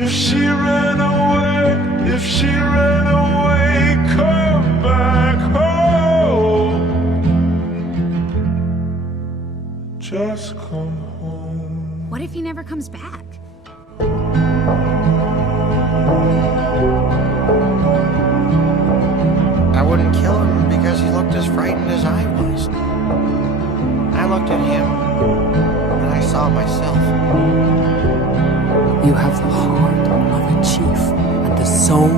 If she ran away, if she ran away, come back home. Just come home. What if he never comes back? I wouldn't kill him because he looked as frightened as I was. I looked at him, and I saw myself. You have the heart of a chief and the soul